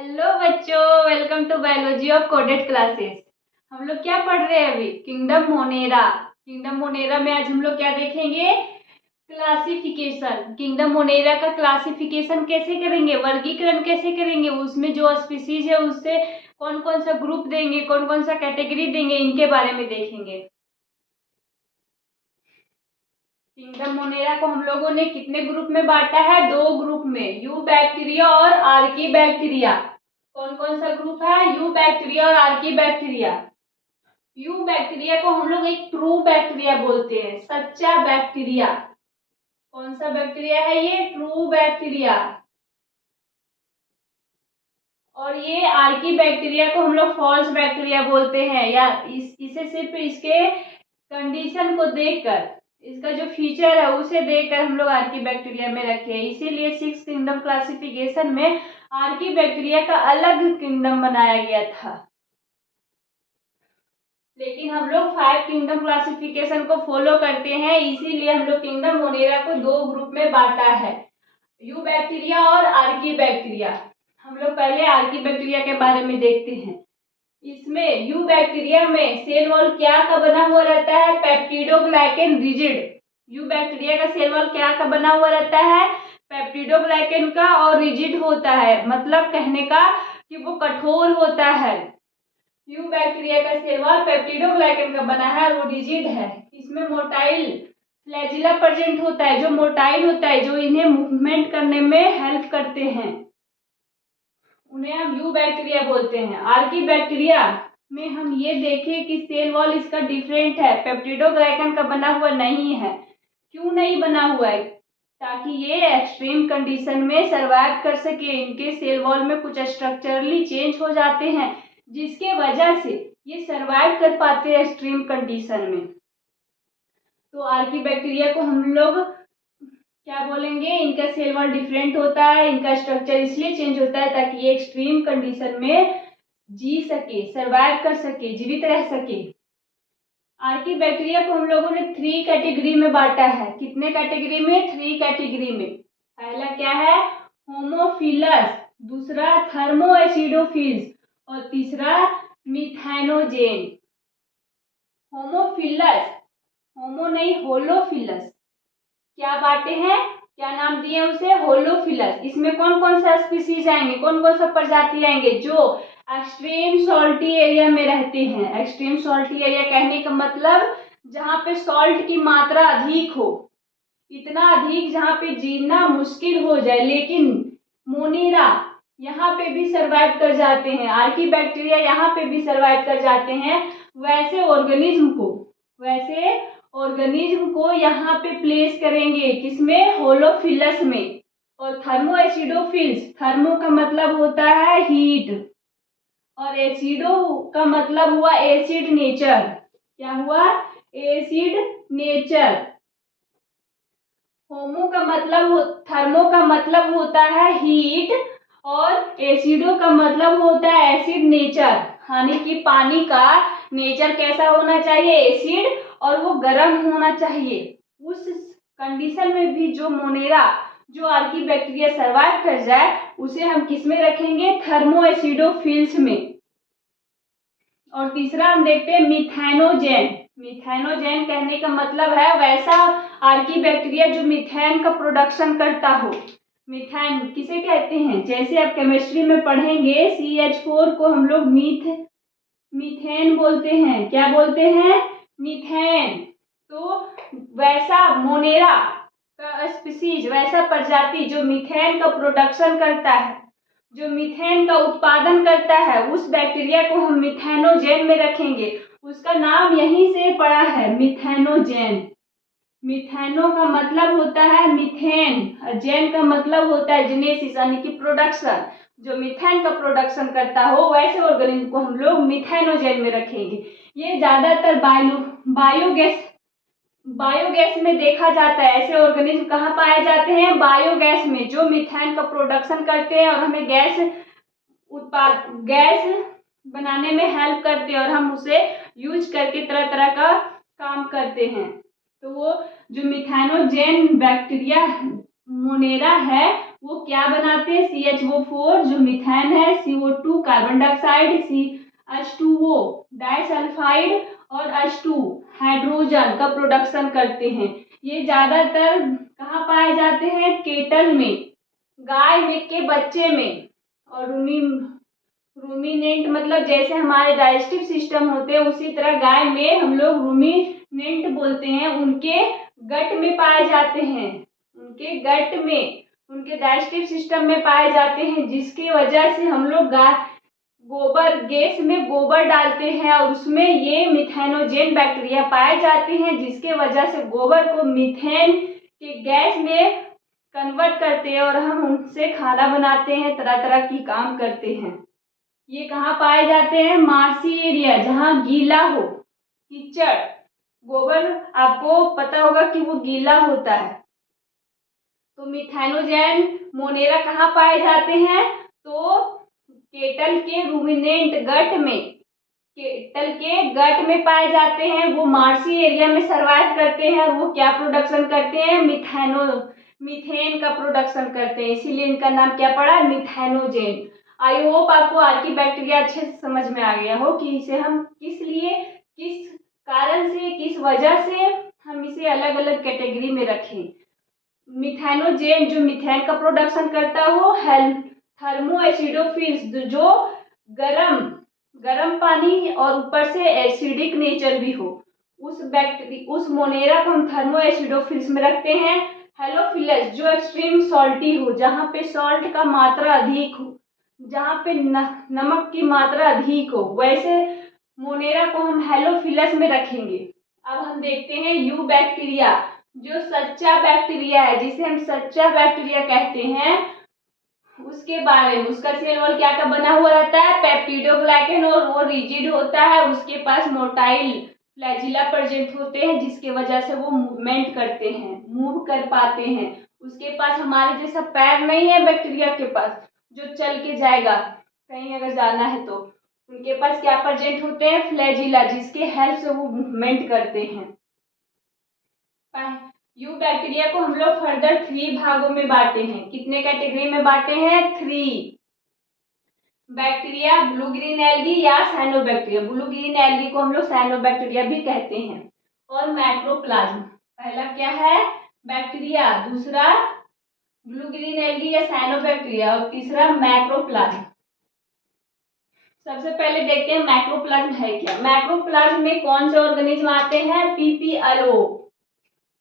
Hello बच्चों, welcome to biology of coded classes. हम लोग क्या पढ़ रहे हैं अभी? Kingdom Monera. किंगडम मोनेरा में आज हम लोग क्या देखेंगे? क्लासिफिकेशन। किंगडम मोनेरा का क्लासिफिकेशन कैसे करेंगे, वर्गीकरण कैसे करेंगे, उसमें जो स्पीसीज है उससे कौन कौन सा ग्रुप देंगे, कौन कौन सा कैटेगरी देंगे, इनके बारे में देखेंगे। किंगडम मोनेरा को हम लोगों ने कितने ग्रुप में बांटा है? दो ग्रुप में, यू बैक्टीरिया और आर्की बैक्टीरिया। कौन कौन सा ग्रुप है? यू बैक्टीरिया और आर्की बैक्टीरिया। यू बैक्टीरिया को हम लोग एक ट्रू बैक्टीरिया बोलते हैं, सच्चा बैक्टीरिया। कौन सा बैक्टीरिया है ये? True bacteria. और ये आर्की बैक्टीरिया को हम लोग फॉल्स बैक्टीरिया बोलते हैं, या इसे सिर्फ इसके कंडीशन को देखकर, इसका जो फीचर है उसे देखकर हम लोग आर्की बैक्टीरिया में रखे हैं। इसीलिए 6 किंगडम क्लासिफिकेशन में आर्की बैक्टीरिया का अलग किंगडम बनाया गया था। लेकिन हम लोग 5 किंगडम क्लासिफिकेशन को फॉलो करते हैं, इसीलिए हम लोग किंगडम मोनेरा को दो ग्रुप में बांटा है, यू बैक्टीरिया और आर्की बैक्टीरिया। हम लोग पहले आर्की बैक्टीरिया के बारे में देखते हैं। इसमें यू बैक्टीरिया में सेल वॉल क्या का बना हुआ रहता है? Peptidoglycan rigid. यू बैक्टीरिया का सेल वॉल क्या का बना हुआ रहता है? पेप्टिडोग्लाइकेन का, और रिजिड होता है, मतलब कहने का कि वो कठोर होता है। यू बैक्टीरिया का सेल वॉल पेप्टिडोग्लाइकेन का बना है, वो रिजिड है। इसमें मोटाइल फ्लैजिला प्रेजेंट होता है, जो मोटाइल होता है, जो इन्हें मूवमेंट करने में हेल्प करते हैं, उन्हें हम यू बैक्टीरिया बोलते हैं। आर्की बैक्टीरिया में हम ये देखें कि सेल वॉल इसका डिफरेंट है, पेप्टिडोग्लाइकेन का बना हुआ नहीं है। क्यों नहीं बना हुआ है? ताकि ये एक्सट्रीम कंडीशन में सरवाइव कर सके। इनके सेल वॉल में कुछ स्ट्रक्चरली चेंज हो जाते हैं, जिसके वजह से ये सरवाइव कर पाते हैं एक्सट्रीम कंडीशन में। तो आर्की बैक्टीरिया को हम लोग क्या बोलेंगे? इनका सेल वॉल डिफरेंट होता है, इनका स्ट्रक्चर इसलिए चेंज होता है ताकि ये एक्सट्रीम कंडीशन में जी सके, सरवाइव कर सके, जीवित रह सके। आर्की बैक्टीरिया को हम लोगों ने 3 कैटेगरी में बांटा है। कितने कैटेगरी में? 3 कैटेगरी में। पहला क्या है? होमोफिलस, दूसरा थर्मोएसिडोफिल्स, और तीसरा मिथेनोजेन। होमोफिलस, होमो नहीं, होलोफिलस। क्या बांटे हैं, क्या नाम दिए उसे? होलोफिलस। इसमें कौन कौन सा स्पीसीज आएंगे, कौन कौन सा प्रजाति आएंगे? जो एक्सट्रीम सॉल्टी एरिया में रहते हैं। एक्सट्रीम सॉल्टी एरिया कहने का मतलब जहाँ पे सॉल्ट की मात्रा अधिक हो, इतना अधिक जहाँ पे जीना मुश्किल हो जाए, लेकिन मोनेरा यहाँ पे भी सरवाइव कर जाते हैं, आर्की बैक्टीरिया यहाँ पे भी सरवाइव कर जाते हैं। वैसे ऑर्गेनिज्म को यहाँ पे प्लेस करेंगे, किसमें? होलोफिलस में। और थर्मोएसिडोफिल्स, थर्मो का मतलब होता है हीट, और एसिडो का मतलब हुआ एसिड नेचर। क्या हुआ? Acid nature. थर्मो का मतलब होता है हीट, और एसिडो का मतलब होता है एसिड नेचर, यानी कि पानी का नेचर कैसा होना चाहिए? एसिड, और वो गर्म होना चाहिए। उस कंडीशन में भी जो मोनेरा, जो आर्की बैक्टीरिया सरवाइव कर जाए, उसे हम किस में रखेंगे? थर्मोएसिडोफिल्स में। और तीसरा हम देखते हैं मिथेनोजेन। मिथेनोजेन कहने का मतलब है वैसा आर्की बैक्टीरिया जो मिथेन का प्रोडक्शन करता हो। मिथेन किसे कहते हैं? जैसे आप केमिस्ट्री में पढ़ेंगे, CH4 को हम लोग मीथेन बोलते हैं। क्या बोलते हैं? मीथेन। तो वैसा मोनेरा का स्पीसीज, वैसा प्रजाति जो मीथेन का प्रोडक्शन करता है, जो मीथेन का उत्पादन करता है, उस बैक्टीरिया को हम मिथेनोजेन में रखेंगे। उसका नाम यहीं से पड़ा है, मिथेनोजेन। मिथेनो का मतलब होता है मीथेन, और जेन का मतलब होता है जेनेसिस, यानी कि प्रोडक्शन। जो मीथेन का प्रोडक्शन करता हो, वैसे ऑर्गेनिज्म को हम लोग मिथेनोजेन में रखेंगे। ये ज्यादातर बायोगैस में देखा जाता है। ऐसे ऑर्गेनिज्म कहाँ पाए जाते हैं? बायोगैस में, जो मीथेन का प्रोडक्शन करते हैं और हमें गैस बनाने में हेल्प करते हैं, और हम उसे यूज करके तरह तरह का काम करते हैं। तो वो जो मिथेनोजेन बैक्टीरिया मोनेरा है, वो वो क्या बनाते हैं, CH4 जो मीथेन है, CO2 carbon dioxide, H2O disulphide और H2 हाइड्रोजन का प्रोडक्शन करते हैं। ये ज्यादातर कहाँ पाए जाते हैं, केटल में, गाय में के बच्चे में। और रूमिनेंट मतलब जैसे हमारे डाइजेस्टिव सिस्टम होते हैं उसी तरह गाय में हम लोग रूमिनेंट बोलते हैं, उनके गट में पाए जाते हैं, उनके गट में, उनके डाइजेस्टिव सिस्टम में पाए जाते हैं, जिसकी वजह से हम लोग गोबर गैस में गोबर डालते हैं और उसमें ये मिथेनोजेन बैक्टीरिया पाए जाते हैं, जिसके वजह से गोबर को मीथेन के गैस में कन्वर्ट करते हैं और हम उनसे खाना बनाते हैं, तरह तरह की काम करते हैं। ये कहाँ पाए जाते हैं, मार्सी एरिया, जहाँ गीला हो, कीचड़, गोबर आपको पता होगा कि वो गीला होता है। तो मिथेनोजेन मोनेरा कहाँ पाए जाते हैं, तो केटल के रूमिनेंट गट में, केटल के गट में पाए जाते हैं। वो मार्सी एरिया में सर्वाइव करते हैं और वो क्या प्रोडक्शन करते हैं, मीथेन का प्रोडक्शन करते हैं, इसीलिए इनका नाम क्या पड़ा, मिथेनोजेन। आई होप आपको आर्कीबैक्टीरिया अच्छे से समझ में आ गया हो कि इसे हम किस लिए, किस कारण से, किस वजह से हम इसे अलग अलग कैटेगरी में रखें। मिथेनोजेन जो मीथेन का प्रोडक्शन करता है वो थर्मो एसिडोफिल्स, जो गरम पानी और ऊपर से एसिडिक नेचर भी हो, उस मोनेरा को हम थर्मो एसिडोफिल्स में रखते हैं। हेलोफिलस जो एक्सट्रीम सॉल्टी हो, जहाँ पे सॉल्ट का मात्रा अधिक हो, जहाँ पे नमक की मात्रा अधिक हो, वैसे मोनेरा को हम हेलोफिलस में रखेंगे। अब हम देखते हैं यू बैक्टीरिया, जो सच्चा बैक्टीरिया है, जिसे हम सच्चा बैक्टीरिया कहते हैं, उसके बारे में। उसका सेल वॉल क्या का बना हुआ रहता है, पेप्टिडोग्लाइकन, और वो रिजिड होता है। उसके पास मोटाइल फ्लैजिला प्रेजेंट होते हैं, जिसके वजह से वो मूवमेंट करते हैं, मूव कर पाते हैं। उसके पास हमारे जैसा पैर नहीं है बैक्टीरिया के पास, जो चल के जाएगा कहीं अगर जाना है तो। उनके पास क्या प्रेजेंट होते हैं, फ्लैजिला, जिसके हेल्प से वो मूवमेंट करते हैं। यू बैक्टीरिया को हम लोग फर्दर 3 भागों में बांटे हैं। कितने कैटेगरी में बांटे हैं, 3 बैक्टीरिया, ब्लू ग्रीन एल्गी या साइनोबैक्टीरिया। ब्लू ग्रीन एल्गी को हम लोग साइनोबैक्टीरिया भी कहते हैं। और मैक्रोप्लाज्म, पहला क्या है, बैक्टीरिया, दूसरा ब्लू ग्रीन एल्गी या साइनोबैक्टीरिया, और तीसरा मैक्रोप्लाज्म। सबसे पहले देखते हैं मैक्रोप्लाज्म है क्या। मैक्रोप्लाज्म में कौन से ऑर्गेनिज्म आते हैं, पीपीएलओ,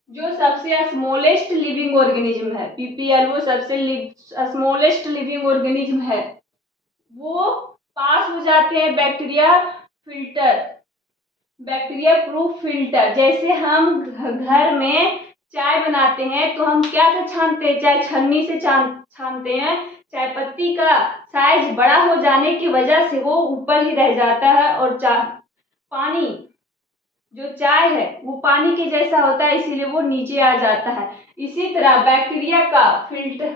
जो सबसे स्मॉलेस्ट लिविंग ऑर्गेनिज्म है। पीपीएलओ सबसे स्मॉलेस्ट लिविंग ऑर्गेनिज्म है। वो पास हो जाते हैं bacteria filter, bacteria proof filter. जैसे हम घर में चाय बनाते हैं तो हम क्या से छानते हैं, चाय छन्नी से छानते हैं। चाय पत्ती का साइज बड़ा हो जाने की वजह से वो ऊपर ही रह जाता है, और पानी जो चाय है वो पानी के जैसा होता है, इसीलिए वो नीचे आ जाता है। इसी तरह बैक्टीरिया का फिल्टर,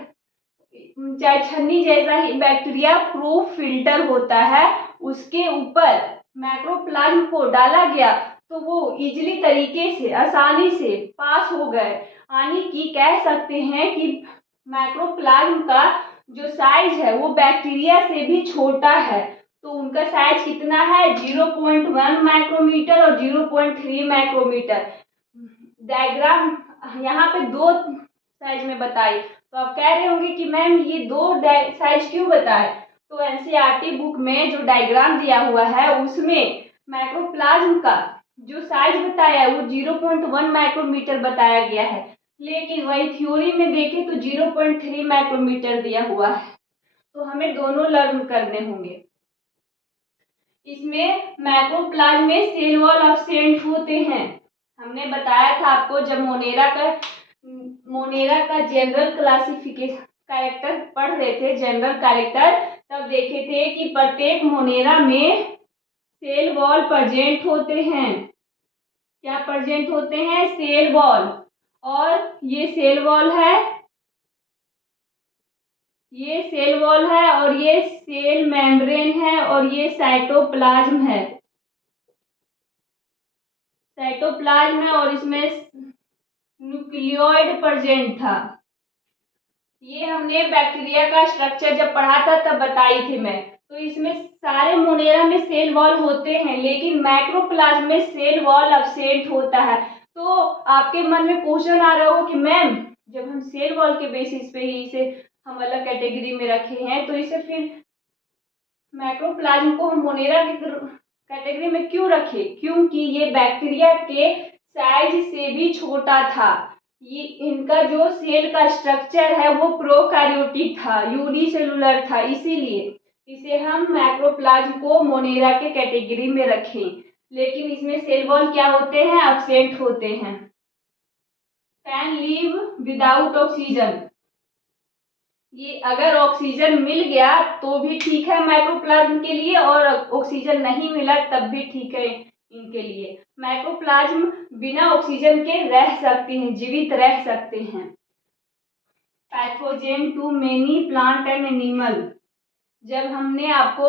चाय छन्नी जैसा ही बैक्टीरिया प्रूफ फिल्टर होता है। उसके ऊपर मैक्रोप्लाज्म को डाला गया तो वो इजीली तरीके से, आसानी से पास हो गए, यानी कि कह सकते हैं कि मैक्रोप्लाज्म का जो साइज है वो बैक्टीरिया से भी छोटा है। तो उनका साइज कितना है, 0.1 माइक्रोमीटर और 0.3 माइक्रोमीटर। डायग्राम यहाँ पे 2 साइज में बताई, तो आप कह रहे होंगे कि मैम ये 2 साइज क्यों बताए। तो एनसीईआरटी बुक में जो डायग्राम दिया हुआ है उसमें मैक्रोप्लाज्म का जो साइज बताया है वो 0.1 माइक्रोमीटर बताया गया है, लेकिन वही थ्योरी में देखें तो 0.3 माइक्रोमीटर दिया हुआ है। तो हमें दोनों लर्न करने होंगे। इसमें मैक्रोप्लाज्म में सेल वॉल एब्सेंट होते हैं। हमने बताया था आपको, जब मोनेरा का जनरल क्लासिफिकेशन कैरेक्टर पढ़ रहे थे, जनरल कैरेक्टर, तब देखे थे कि प्रत्येक मोनेरा में सेल वॉल प्रेजेंट होते हैं। क्या प्रेजेंट होते हैं, सेल वॉल। और ये सेल वॉल है, ये सेल वॉल है, और ये सेल मेम्ब्रेन है, और ये साइटोप्लाज्म है, साइटोप्लाज्म है, और इसमें न्यूक्लियोइड प्रेजेंट था। ये हमने बैक्टीरिया का स्ट्रक्चर जब पढ़ा था तब बताई थी मैं। तो इसमें सारे मोनेरा में सेल वॉल होते हैं, लेकिन माइक्रोप्लाज्म में सेल वॉल अब्सेंट होता है। तो आपके मन में क्वेश्चन आ रहा हो कि मैम, जब हम सेल वॉल के बेसिस पे ही इसे हम अलग कैटेगरी में रखे हैं, तो इसे फिर माइक्रोप्लाज्म को हम मोनेरा की कैटेगरी में क्यों रखे? क्योंकि ये बैक्टीरिया के साइज से भी छोटा था। ये इनका जो सेल का स्ट्रक्चर है वो प्रोकैरियोटिक था, यूनिसेलुलर था, इसीलिए इसे हम माइक्रोप्लाज्म को मोनेरा के कैटेगरी में रखें। लेकिन इसमें सेल वॉल क्या होते हैं? एब्सेंट होते हैं। कैन लिव विदाउट ऑक्सीजन, ये अगर ऑक्सीजन मिल गया तो भी ठीक है माइक्रोप्लाज्म के लिए, और ऑक्सीजन नहीं मिला तब भी ठीक है इनके लिए। माइक्रोप्लाज्म बिना ऑक्सीजन के रह सकते हैं, जीवित रह सकते हैं। Pathogen to many plant and animal, जब हमने आपको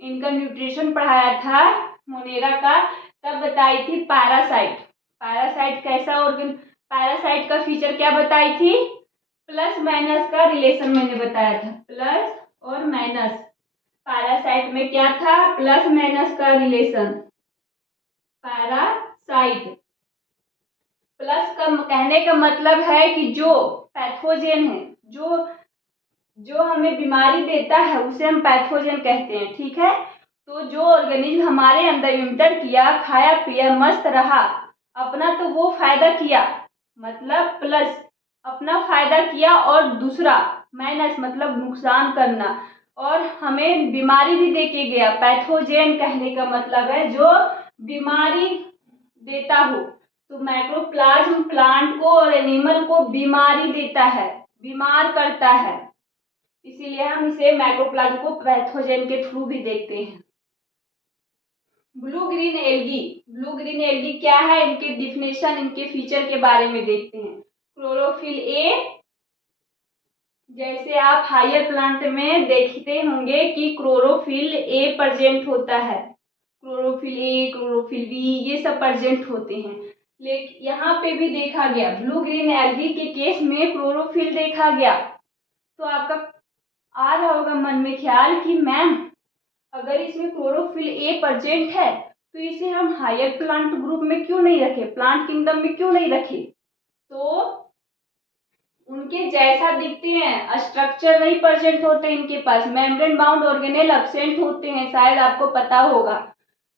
इनका न्यूट्रिशन पढ़ाया था मोनेरा का, तब बताई थी पैरासाइट। पैरासाइट कैसा ऑर्गन, पैरासाइट का फीचर क्या बताई थी? प्लस माइनस का रिलेशन मैंने बताया था, प्लस और माइनस। पैरासाइट में क्या था? प्लस माइनस का रिलेशन। पैरासाइट प्लस का कहने का मतलब है कि जो पैथोजेन है, जो हमें बीमारी देता है, उसे हम पैथोजेन कहते हैं, ठीक है। तो जो ऑर्गेनिज्म हमारे अंदर इंटर किया, खाया पिया, मस्त रहा, अपना तो वो फायदा किया, मतलब प्लस अपना फायदा किया, और दूसरा माइनस मतलब नुकसान करना, और हमें बीमारी भी दे के गया। पैथोजेन कहने का मतलब है जो बीमारी देता हो। तो माइक्रोप्लाज्म प्लांट को और एनिमल को बीमारी देता है, बीमार करता है, इसीलिए हम इसे माइक्रोप्लाज्म को पैथोजेन के थ्रू भी देखते हैं। Blue green algae, blue green algae क्या है? इनके डिफिनेशन, इनके फीचर के बारे में देखते हैं। क्लोरोफिल ए, जैसे आप हायर प्लांट में देखते होंगे कि क्लोरोफिल ए प्रेजेंट होता है, क्लोरोफिल ए, क्लोरोफिल बी, ये सब प्रेजेंट होते हैं। लेकिन यहाँ पे भी देखा गया, ब्लू ग्रीन एल्गी के केस में क्लोरोफिल देखा गया। तो आपका आ रहा होगा मन में ख्याल कि मैम, अगर इसमें क्लोरोफिल ए प्रेजेंट है तो इसे हम हायर प्लांट ग्रुप में क्यों नहीं रखे, प्लांट किंगडम में क्यों नहीं रखे? तो उनके जैसा दिखते हैं, स्ट्रक्चर नहीं प्रेजेंट होते इनके पास, मेम्ब्रेन बाउंड ऑर्गेनेल एब्सेंट होते हैं, शायद आपको पता होगा।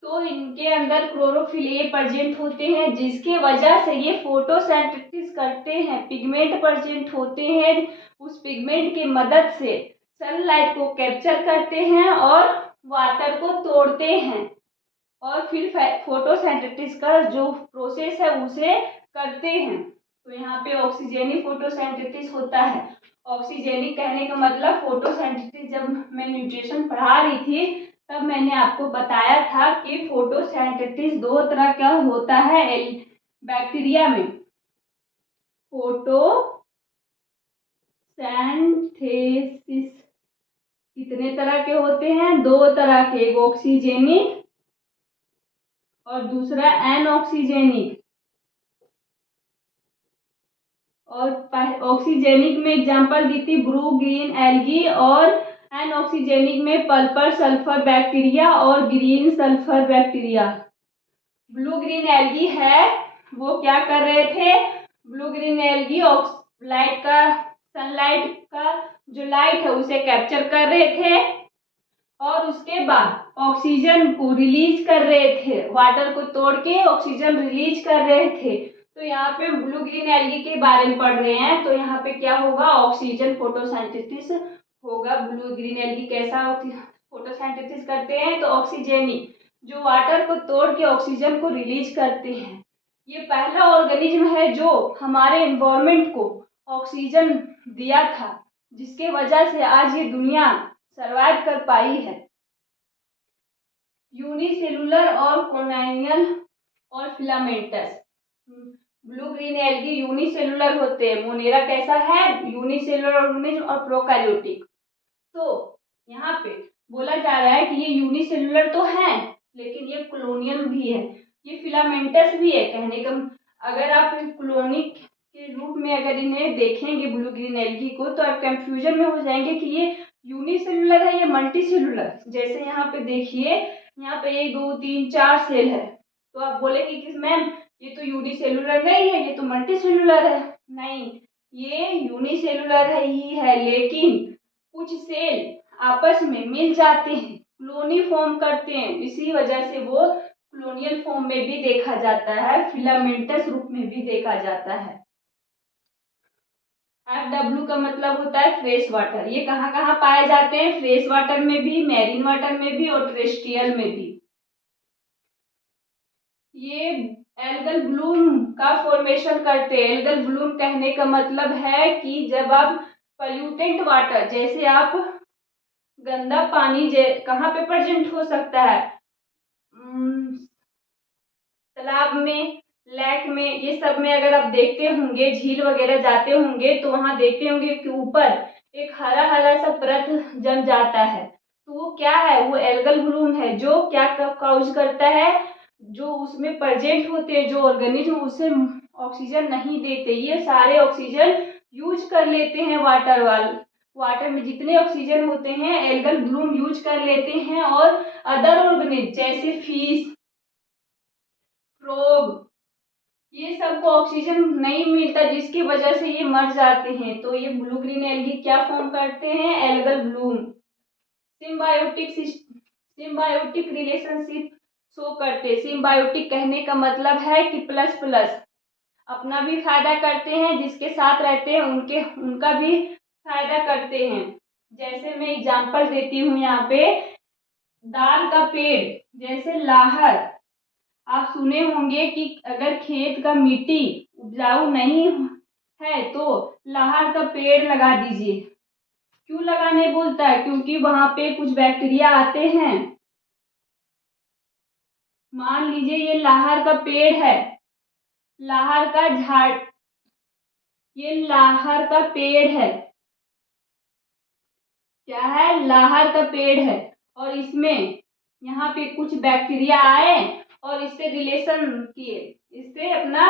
तो इनके अंदर क्लोरोफिल ए प्रेजेंट होते हैं, जिसके वजह से ये फोटोसिंथेसिस करते हैं, पिगमेंट प्रेजेंट होते हैं, उस पिगमेंट की मदद से सनलाइट को कैप्चर करते हैं और वाटर को तोड़ते हैं, और फिर फोटोसिंथेसिस का जो प्रोसेस है उसे करते हैं। तो यहाँ पे ऑक्सीजनिक फोटोसिंथेसिस होता है। ऑक्सीजनिक कहने का मतलब फोटोसिंथेसिस, जब मैं न्यूट्रिशन पढ़ा रही थी तब मैंने आपको बताया था कि फोटोसिंथेसिस दो तरह का होता है बैक्टीरिया में। फोटोसिंथेसिस कितने तरह के होते हैं? दो तरह के, एक ऑक्सीजेनिक और दूसरा एनऑक्सीजेनिक। और ऑक्सीजेनिक में एग्जांपल दी थी ब्लू ग्रीन एल्गी, और एनऑक्सीजेनिक में पर्पल सल्फर बैक्टीरिया और green sulphur bacteria. Blue green algae है, वो क्या कर रहे थे? ब्लू ग्रीन एल्गी लाइट का, सनलाइट का जो लाइट है उसे कैप्चर कर रहे थे, और उसके बाद ऑक्सीजन को रिलीज कर रहे थे, वाटर को तोड़ के ऑक्सीजन रिलीज कर रहे थे। तो यहाँ पे ब्लू ग्रीन एल्गी के बारे में पढ़ रहे हैं, तो यहाँ पे क्या होगा? ऑक्सीजन फोटोसिंथेसिस होगा। ब्लू ग्रीन एल्गी कैसा फोटोसिंथेसिस करते हैं? तो ऑक्सीजनिक, जो वाटर को तोड़ के ऑक्सीजन को रिलीज करते हैं। ये पहला ऑर्गेनिज्म है जो हमारे एनवायरमेंट को ऑक्सीजन दिया था, जिसके वजह से आज ये दुनिया सरवाइव कर पाई है। यूनिसेलुलर और कोलोनियल और filamentous, blue green algae unicellular होते हैं। मोनेरा कैसा है? यूनिसेलुलर ऑर्गेनिज्म और प्रोकैरियोटिक। तो यहाँ पे बोला जा रहा है कि ये यूनिसेलुलर तो है, लेकिन ये कॉलोनियल भी है, ये फिलामेंटस भी है। कहने का अगर आप कॉलोनी के रूप में अगर इन्हें देखेंगे ब्लू ग्रीन एल्गी को, तो आप कंफ्यूजन में हो जाएंगे कि ये यूनिसेलुलर है या मल्टी सेलुलर। जैसे यहाँ पे देखिए, यहाँ पे 1 2 3 4 सेल है, तो आप बोलेंगे कि मैम ये तो यूनिसेलुलर नहीं है, ये तो मल्टी सेलुलर है। नहीं, ये यूनिसेलुलर ही है, लेकिन कुछ सेल आपस में मिल जाते हैं, कॉलोनी फॉर्म करते हैं, इसी वजह से वो कॉलोनियल फॉर्म में भी देखा जाता है, फिलामेंटस रूप में भी देखा जाता है। FW का मतलब होता है फ्रेश वाटर। ये कहाँ कहाँ पाए जाते हैं? फ्रेश वाटर में भी, मैरीन वाटर में भी और टेरेस्ट्रियल में भी। ये एल्गल ब्लूम का फॉर्मेशन करते हैं। एल्गल ब्लूम कहने का मतलब है कि जब आप पॉल्यूटेंट वाटर, जैसे आप गंदा पानी कहाँ पे प्रेजेंट हो सकता है? तालाब में, लेक में, ये सब में अगर आप देखते होंगे, झील वगैरह जाते होंगे तो वहां देखते होंगे कि ऊपर एक हरा हरा सा परत जम जाता है, तो वो क्या है? वो एल्गल ब्लूम है, जो क्या काउज करता है, जो उसमें प्रेजेंट होते हैं जो ऑर्गेनिज्म, उसे ऑक्सीजन नहीं देते, ये सारे ऑक्सीजन यूज कर लेते हैं। वाटर में जितने ऑक्सीजन होते हैं एल्गल ब्लूम यूज कर लेते हैं, और अदर ऑर्गेनिज्म जैसे फिश, फ्रॉग, ये सबको ऑक्सीजन नहीं मिलता, जिसकी वजह से ये मर जाते हैं। तो ये ब्लू ग्रीन एल्गी क्या फॉर्म करते हैं? Algal Bloom. Symbiotic relationship show करते हैं। सिम्बायोटिक कहने का मतलब है कि प्लस प्लस, अपना भी फायदा करते हैं, जिसके साथ रहते हैं उनका भी फायदा करते हैं। जैसे मैं एग्जांपल देती हूँ यहाँ पे, दाल का पेड़, जैसे लाहर, आप सुने होंगे कि अगर खेत का मिट्टी उपजाऊ नहीं है तो लाहर का पेड़ लगा दीजिए। क्यों लगाने बोलता है? क्योंकि वहां पे कुछ बैक्टीरिया आते हैं। मान लीजिए ये लाहर का पेड़ है, लाहर का झाड़, ये लाहर का पेड़ है, क्या है? लाहर का पेड़ है, और इसमें यहाँ पे कुछ बैक्टीरिया आए और इससे रिलेशन किए, इससे अपना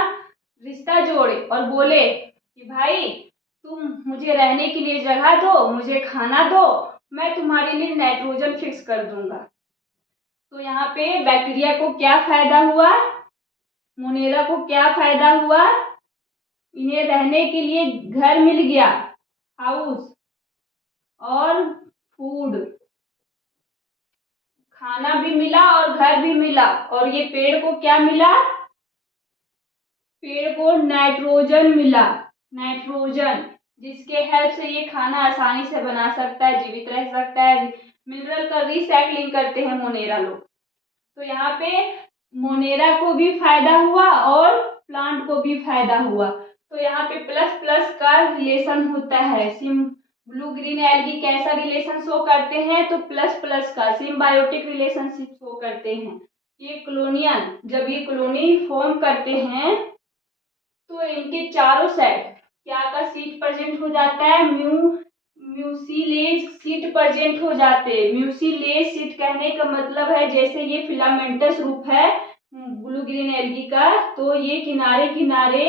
रिश्ता जोड़े और बोले कि भाई तुम मुझे रहने के लिए जगह दो, मुझे खाना दो, मैं तुम्हारे लिए नाइट्रोजन फिक्स कर दूंगा। तो यहाँ पे बैक्टीरिया को क्या फायदा हुआ? मोनेरा को क्या फायदा हुआ? इन्हें रहने के लिए घर मिल गया, हाउस, और फूड, खाना भी मिला और घर भी मिला। और ये पेड़ को क्या मिला? पेड़ को नाइट्रोजन मिला, नाइट्रोजन, जिसके हेल्प से ये खाना आसानी से बना सकता है, जीवित रह सकता है। मिनरल का रिसाइकलिंग करते हैं मोनेरा लोग। तो यहाँ पे मोनेरा को भी फायदा हुआ और प्लांट को भी फायदा हुआ। तो यहाँ पे प्लस प्लस का रिलेशन होता है। ब्लू ग्रीन एल्गी कैसा रिलेशन शो करते हैं? तो प्लस प्लस का सिम्बायोटिक रिलेशनशिप शो करते हैं। ये कॉलोनियल, जब ये कॉलोनी फॉर्म करते हैं तो इनके चारों साइड क्या का सीट प्रेजेंट हो जाता है? म्यूसिलेज सीट प्रेजेंट हो जाते हैं। म्यूसिलेज सीट कहने का मतलब है, जैसे ये फिलामेंटस रूप है ब्लू ग्रीन एल्गी का, तो ये किनारे किनारे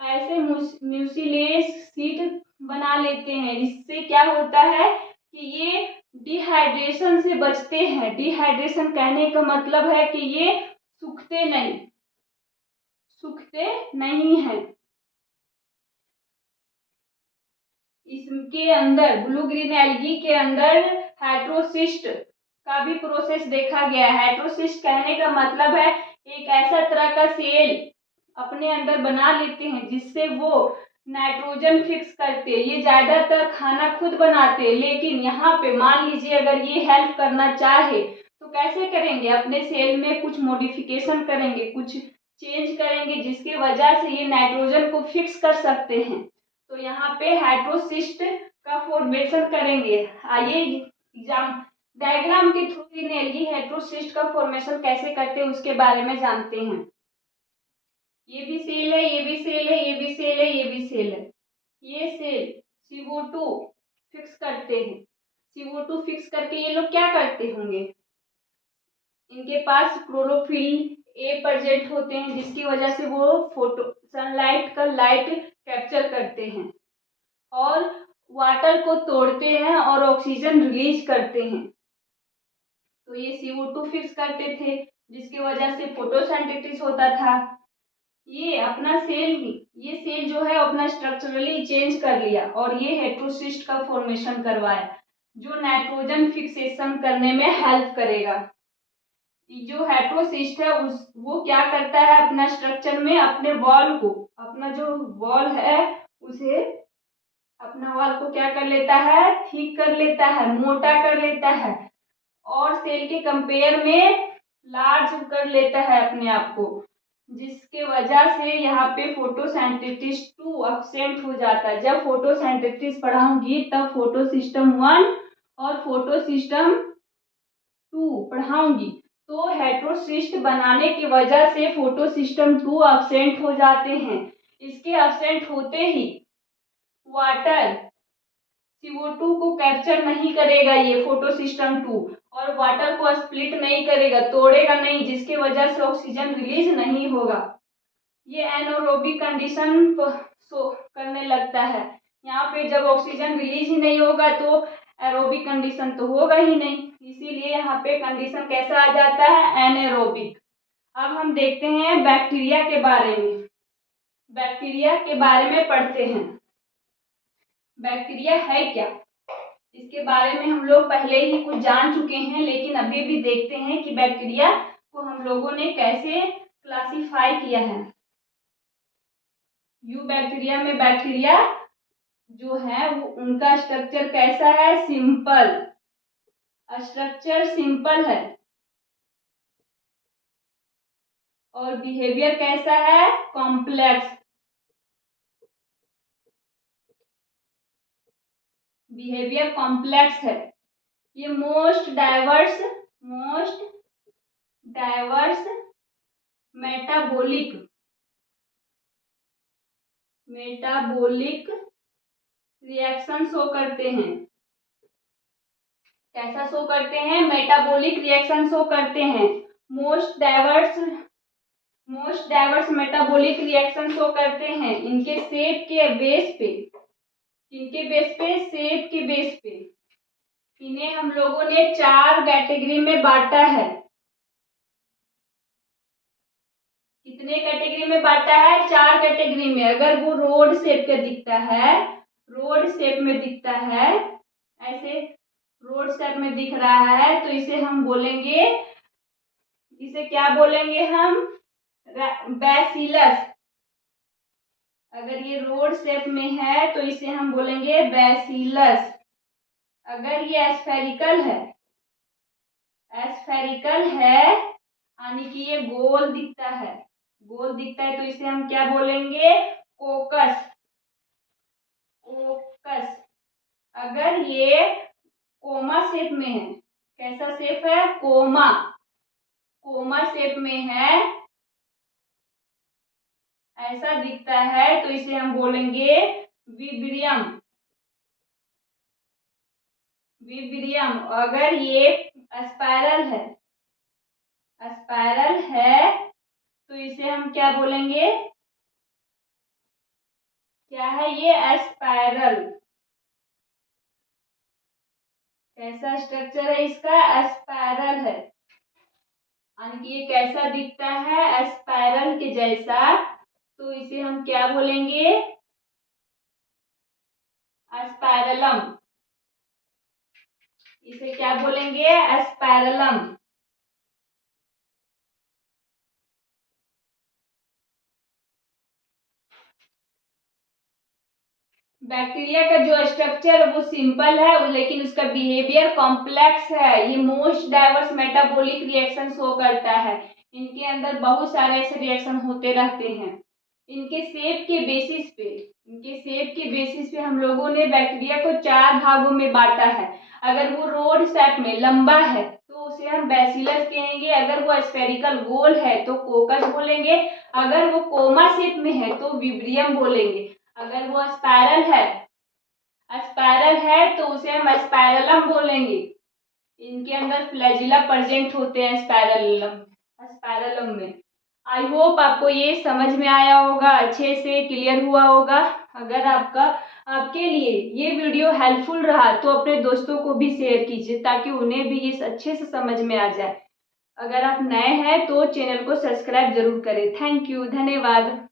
ऐसे म्यूसिलेज सीट बना लेते हैं। इससे क्या होता है कि ये डिहाइड्रेशन से बचते हैं। डिहाइड्रेशन कहने का मतलब है कि ये सूखते नहीं हैं। इसके अंदर, ब्लू ग्रीन एल्गी के अंदर हेट्रोसिस्ट का भी प्रोसेस देखा गया है। हेट्रोसिस्ट कहने का मतलब है एक ऐसा तरह का सेल अपने अंदर बना लेते हैं जिससे वो नाइट्रोजन फिक्स करते हैं। ये ज्यादातर खाना खुद बनाते हैं, लेकिन यहाँ पे मान लीजिए अगर ये हेल्प करना चाहे तो कैसे करेंगे? अपने सेल में कुछ मॉडिफिकेशन करेंगे, कुछ चेंज करेंगे, जिसकी वजह से ये नाइट्रोजन को फिक्स कर सकते हैं। तो यहाँ पे हाइड्रोसिस्ट का फॉर्मेशन करेंगे। आइए एग्जाम डायग्राम के थ्रू इन एल्गी हाइड्रोसिस्ट का फॉर्मेशन कैसे करते हैं उसके बारे में जानते हैं। ये भी सेल है, ये भी सेल है, ये भी सेल है, ये भी सेल है। ये सेल CO2 फिक्स करते हैं। CO2 फिक्स करके ये लोग क्या करते होंगे? इनके पास क्लोरोफिल ए प्रेजेंट होते हैं, जिसकी वजह से वो सनलाइट का लाइट कैप्चर करते हैं और वाटर को तोड़ते हैं और ऑक्सीजन रिलीज करते हैं। तो ये CO2 फिक्स करते थे, जिसकी वजह से फोटोसिंथेसिस होता था। ये सेल जो है अपना स्ट्रक्चरली चेंज कर लिया और ये हेटेरोसिस्ट का फॉर्मेशन करवाया, जो नाइट्रोजन फिक्सेशन करने में हेल्प करेगा। जो हेटेरोसिस्ट है वो क्या करता है, अपना स्ट्रक्चर में अपने वॉल को, अपना जो वॉल है उसे, अपना वॉल को क्या कर लेता है, ठीक कर लेता है, मोटा कर लेता है और सेल के कंपेयर में लार्ज कर लेता है अपने आप को, जिसके वजह से यहाँ पे फोटोसिंथेसिस 2 एब्सेंट हो जाता है। जब फोटोसिंथेसिस पढ़ाऊंगी तब फोटो सिस्टम 1 और फोटो सिस्टम 2 पढ़ाऊंगी, तो हेटेरोसिस्ट बनाने की वजह से फोटो सिस्टम 2 एब्सेंट हो जाते हैं। इसके एब्सेंट होते ही वाटर CO2 को कैप्चर नहीं करेगा ये फोटो सिस्टम 2 और वाटर को स्प्लिट नहीं करेगा, तोड़ेगा नहीं, जिसकी वजह से ऑक्सीजन रिलीज नहीं होगा। ये एनारोबिक कंडीशन शो करने लगता है। यहाँ पे जब ऑक्सीजन रिलीज ही नहीं होगा तो एरोबिक कंडीशन तो होगा ही नहीं, इसीलिए यहाँ पे कंडीशन कैसा आ जाता है, एनारोबिक। अब हम देखते हैं बैक्टीरिया के बारे में। बैक्टीरिया के बारे में पढ़ते हैं। बैक्टीरिया है क्या, इसके बारे में हम लोग पहले ही कुछ जान चुके हैं, लेकिन अभी भी देखते हैं कि बैक्टीरिया को हम लोगों ने कैसे क्लासिफाई किया है। यूबैक्टीरिया में बैक्टीरिया जो है वो उनका स्ट्रक्चर कैसा है, सिंपल, स्ट्रक्चर सिंपल है और बिहेवियर कैसा है, कॉम्प्लेक्स। बिहेवियर कॉम्प्लेक्स है। ये most diverse metabolic reaction show करते हैं। कैसा शो करते हैं, मेटाबॉलिक रिएक्शन शो करते हैं। Most diverse metabolic reaction show करते हैं। इनके शेप के बेस पे, किनके बेस पे, शेप के बेस पे इन्हें हम लोगों ने 4 कैटेगरी में बांटा है। कितने कैटेगरी में बांटा है, 4 कैटेगरी में। अगर वो रोड शेप का दिखता है, रोड शेप में दिखता है, ऐसे रोड शेप में दिख रहा है, तो इसे हम बोलेंगे, इसे क्या बोलेंगे हम, बैसिलस। अगर ये रोड शेप में है तो इसे हम बोलेंगे बैसिलस। अगर ये स्फेरिकल है यानी कि ये गोल दिखता है तो इसे हम क्या बोलेंगे, कोकस। अगर ये कोमा शेप में है, कैसा शेप है, कोमा शेप में है, ऐसा दिखता है, तो इसे हम बोलेंगे विब्रियम। अगर ये स्पाइरल है तो इसे हम क्या बोलेंगे, क्या है ये, स्पाइरल। कैसा स्ट्रक्चर है इसका, स्पाइरल है, यानी कि ये कैसा दिखता है, स्पाइरल के जैसा, तो इसे हम क्या बोलेंगे, स्पाइरलम। इसे क्या बोलेंगे, स्पाइरलम। बैक्टीरिया का जो स्ट्रक्चर है वो सिंपल है, लेकिन उसका बिहेवियर कॉम्प्लेक्स है। ये most diverse metabolic reaction show करता है। इनके अंदर बहुत सारे ऐसे रिएक्शन होते रहते हैं। इनके शेप के बेसिस पे हम लोगों ने बैक्टीरिया को 4 भागों में बांटा है। अगर वो रोड शेप में लंबा है तो उसे हम बैसिलस कहेंगे। अगर वो स्फेरिकल गोल है तो कोकस बोलेंगे। अगर वो कोमा शेप में है तो विब्रियम बोलेंगे। अगर वो स्पाइरल है तो उसे हम स्पाइरलम बोलेंगे। इनके अंदर फ्लैजिला प्रेजेंट होते हैं स्पाइरलम में। आई होप आपको ये समझ में आया होगा, अच्छे से क्लियर हुआ होगा। अगर आपके लिए ये वीडियो हेल्पफुल रहा तो अपने दोस्तों को भी शेयर कीजिए ताकि उन्हें भी ये अच्छे से समझ में आ जाए। अगर आप नए हैं तो चैनल को सब्सक्राइब जरूर करें। थैंक यू, धन्यवाद।